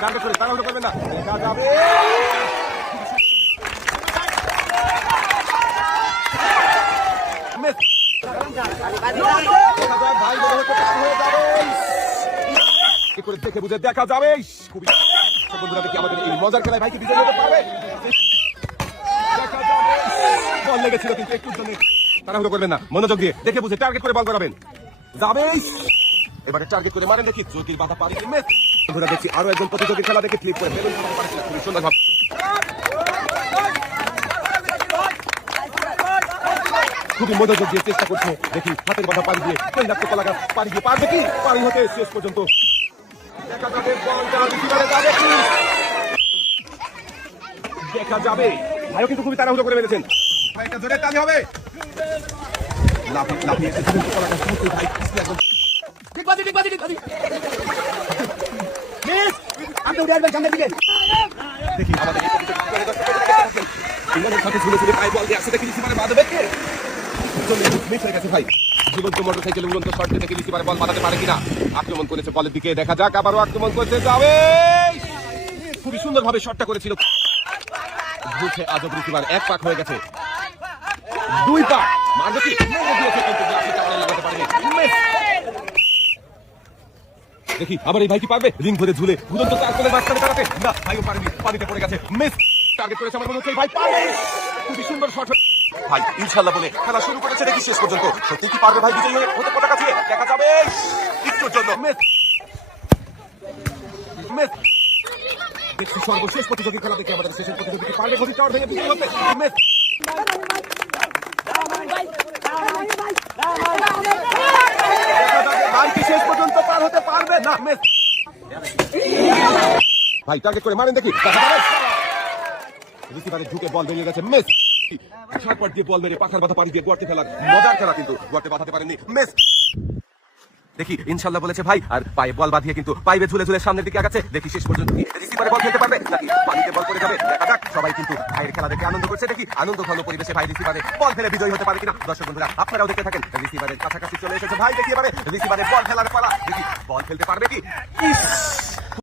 Target করে তাড়াহুড়ো করবেন না, দেখা যাবে। মিস। দেখা যাক ভাই মনে হচ্ছে পার হয়ে যাবে। কি করে দেখে বুঝে দেখা যাবে। খুবই বন্ধুরা, দেখি আমাদের এই মজার খেলায় ভাই কি বিজয় হতে পারবে। দেখা যাবে। বল লেগেছিল কিন্তু একটু জন্য। তাড়াহুড়ো করবেন না, মনোযোগ দিয়ে দেখে বুঝে টার্গেট করে বল করাবেন। যাবে। এবারে টার্গেট করে মারেন দেখি চোখের বাধা পারি কি মিস। বন্ধুরা দেখছি আরো একজন প্রতিযোগী খেলা দেখে ক্লিক করে বেলুন ফোটাতে পারছে না, খুবই সুন্দর ভাবে। খুবই মনোযোগ দিয়ে চেষ্টা করছে, দেখি হাতের বাধা পাড়ি দিয়ে কই লাগতে কলা গাছ পাড়ি দিয়ে পারবে কি, পাড়ি হতে শেষ পর্যন্ত। দেখা যাবে বলটা ভিতরে যাবে কি, দেখা যাবে। ভাইও কিন্তু খুবই তাড়াহুড়ো করে মেরেছেন, ভাইটা ধরে টানতে হবে। লাফিয়ে লাফিয়ে এসে কলা গাছ ধরতে ভাই একদম ঠিক বাজি মিস। আপনি উঠে আসবেন সামনের দিকে। দেখি আমাদের ইংল্যান্ডের সাথে ঝুলে ঝুলে পায়ে বল দিয়ে আসছে, দেখি রিসিভারে বাঁধবে কে। মিস হয়ে গেছে ভাই। জীবন্ত মোটর সাইকেল উড়ন্ত শট দেখে রিসিভারে বল বাঁধাতে পারে কিনা। আক্রমণ করেছে বলের দিকে, দেখা যাক আবারও আক্রমণ করতে যাবে। খুবই সুন্দর ভাবে শটটা করেছিল। ঘুরছে আজব রিসিভার, এক পাক হয়ে গেছে, দুই পাক মারবে কি, মেরে দিয়েছে কিন্তু গ্লাসে চাপড়ে লাগাতে পারেনি। মিস। দেখি আবার এই ভাই কি পারবে রিং ধরে ঝুলে ঘুরন্ত চার কোণের মাঝখানে দাঁড়াতে। না, ভাইও পারেনি, পানিতে পড়ে গেছে। মিস। টার্গেট করেছে আমার মনে হচ্ছে ভাই পারবে। খুবই সুন্দর শট ভাই, ইনশাআল্লাহ বলে খেলা শুরু করেছে দেখি শেষ পর্যন্ত। সত্যি কি পারবে ভাই বিজয়ী হতে পতাকা ছিঁড়ে, দেখা যাবে। একটুর জন্য মিস। মিস। দেখছি সর্বশেষ প্রতিযোগী খেলা দেখে আমাদের শেষের প্রতিযোগী কি পারবে ঘড়ি টাওয়ার ভেঙে বিজয়ী হতে। মিস। ভাই কি শেষ পর্যন্ত পার হতে পারবে না। মিস। ভাই টার্গেট করে মারেন দেখি, রিসিভারে ঢুকে বল বেরিয়ে গেছে। মিস। শার্ট দিয়ে বল মেরে পাখার বাধা পাড়ি দিয়ে গর্তে ফেলার মজার খেলা, কিন্তু গর্তে বাঁধাতে পারেনি। মিস। দেখি ইনশাআল্লাহ বলেছে ভাই, আর পায়ে বল বাঁধিয়ে কিন্তু পাইবে ঝুলে ঝুলে সামনের দিকে আগাচ্ছে। দেখি শেষ পর্যন্ত কি রিসিভারে বল খেলতে পারবে নাকি পানিতে বল করে যাবে, দেখা যাক। সবাই কিন্তু ভাইয়ের খেলা দেখে আনন্দ করছে, দেখি আনন্দ ঘন পরিবেশে ভাই রিসিভারে বল খেলে বিজয়ী হতে পারে কিনা। দর্শক বন্ধুরা আপনারাও দেখতে থাকেন, রিসিভারের কাছাকাছি চলে এসেছে ভাই, দেখি এবারে রিসিভারে বল খেলার পালা, দেখি বল খেলতে পারবে কি।